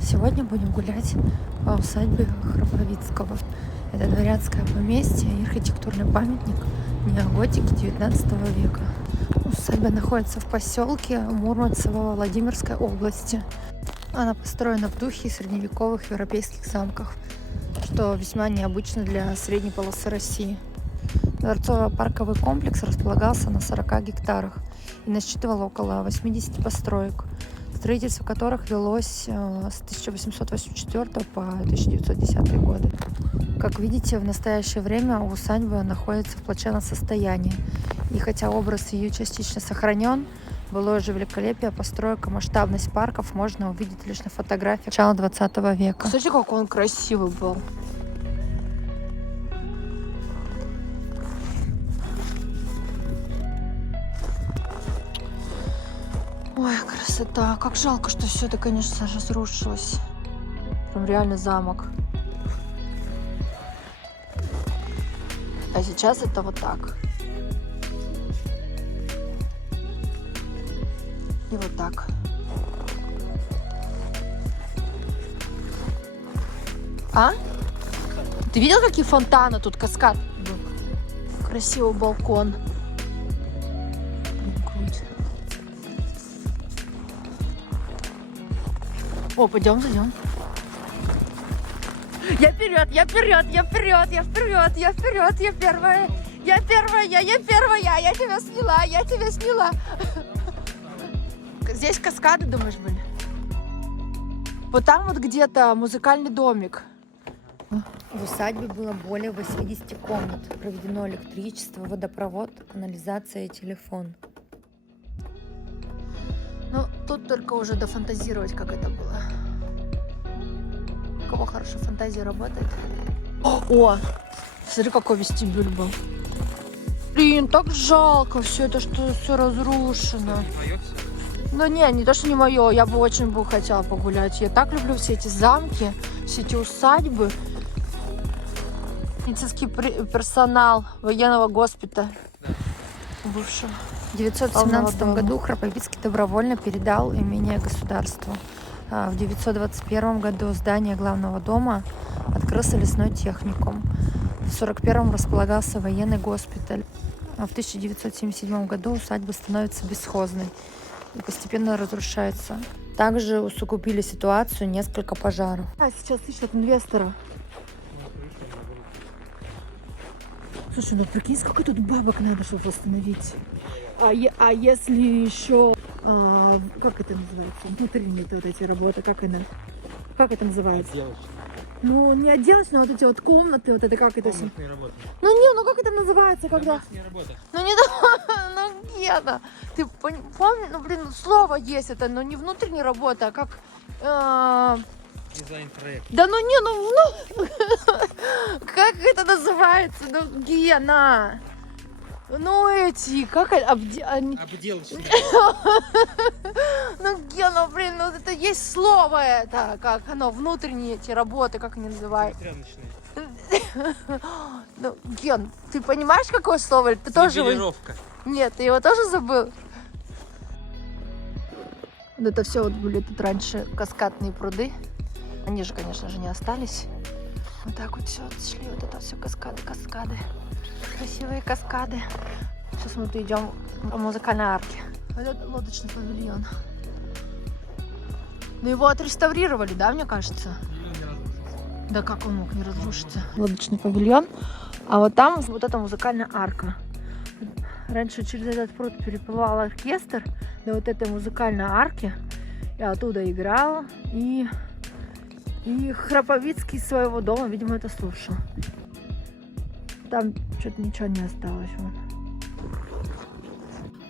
Сегодня будем гулять по усадьбе Храповицкого. Это дворянское поместье и архитектурный памятник неоготики 19 века. Усадьба находится в поселке Мурмансово Владимирской области. Она построена в духе средневековых европейских замков, что весьма необычно для средней полосы России. Дворцово-парковый комплекс располагался на 40 гектарах и насчитывал около 80 построек, строительство которых велось с 1884 по 1910 годы. Как видите, в настоящее время усадьба находится в плачевном состоянии. И хотя образ ее частично сохранен, былое же великолепие построек и масштабность парков можно увидеть лишь на фотографиях начала 20 века. Смотрите, как он красивый был. Ой, красота. Как жалко, что все это, конечно, разрушилось. Прям реально замок. А сейчас это вот так. И вот так. А? Ты видел, какие фонтаны тут, каскад был? Красивый балкон. О, пойдем, зайдем. Я вперед, я вперед, я вперед, я вперед, я вперед, я первая. Я первая, я первая, я тебя сняла, я тебя сняла. Здесь каскады, думаешь, были? Вот там вот где-то музыкальный домик. В усадьбе было более 80 комнат. Проведено электричество, водопровод, канализация и телефон. Ну, тут только уже дофантазировать, как это было. У кого хорошо фантазия работает? О, смотри, какой вестибюль был. Блин, так жалко все это, что все разрушено. Ну не то, что не мое, я бы очень хотела погулять. Я так люблю все эти замки, все эти усадьбы. Медицинский персонал военного госпиталя бывшего. В 1917 году Храповицкий добровольно передал имение государству. В 1921 году здание главного дома открылся лесной техникум. В 1941 располагался военный госпиталь. А в 1977 году усадьба становится бесхозной и постепенно разрушается. Также усугубили ситуацию несколько пожаров. Сейчас ищут инвестора. Слушай, ну прикинь, сколько тут бабок надо, чтобы восстановить. А если еще, как это называется, внутренние вот эти работы, как это называется? Отделочные. Ну, не отделочные, а вот эти вот комнаты, вот это как это все? Ну как это называется, когда? Ну не ну Гена, ты помнишь, ну блин, слово есть это, но не внутренняя работа, а как... Дизайн-проект. Да ну как это называется, ну Гена? Ну эти, как обделочные. Ну Гена, блин, ну это есть слово это, как оно, внутренние эти работы, как они называются? Ну, Ген, ты понимаешь, какое слово? Ты тоже... Нет, ты его тоже забыл? Вот это все вот были тут раньше каскадные пруды. Они же, конечно же, не остались. Вот так вот все шли, вот это все каскады. Красивые каскады. Сейчас мы тут идем по музыкальной арке. Вот это лодочный павильон. Ну его отреставрировали, да, мне кажется? Да как он мог не разрушиться? Лодочный павильон. А вот там вот эта музыкальная арка. Раньше через этот пруд переплывал оркестр до вот этой музыкальной арки. Я оттуда играла. И Храповицкий из своего дома, видимо, это слушал. Там что-то ничего не осталось.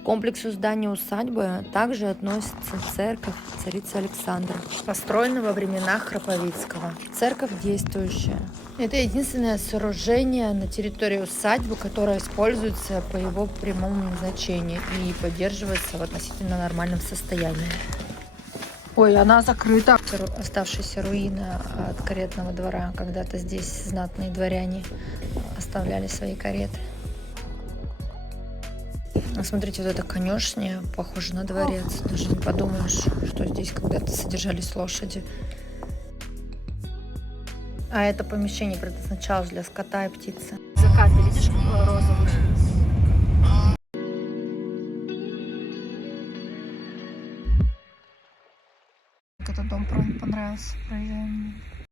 К комплексу здания усадьбы также относится церковь царицы Александры, построенная во времена Храповицкого. Церковь действующая. Это единственное сооружение на территории усадьбы, которое используется по его прямому назначению и поддерживается в относительно нормальном состоянии. Ой, она закрыта. Оставшиеся руины от каретного двора. Когда-то здесь знатные дворяне оставляли свои кареты. Смотрите, вот эта конюшня похожа на дворец. Даже не подумаешь, что здесь когда-то содержались лошади. А это помещение предназначалось для скота и птицы. Закат, ты видишь, какой розовый? Этот дом понравился. Проезжаем.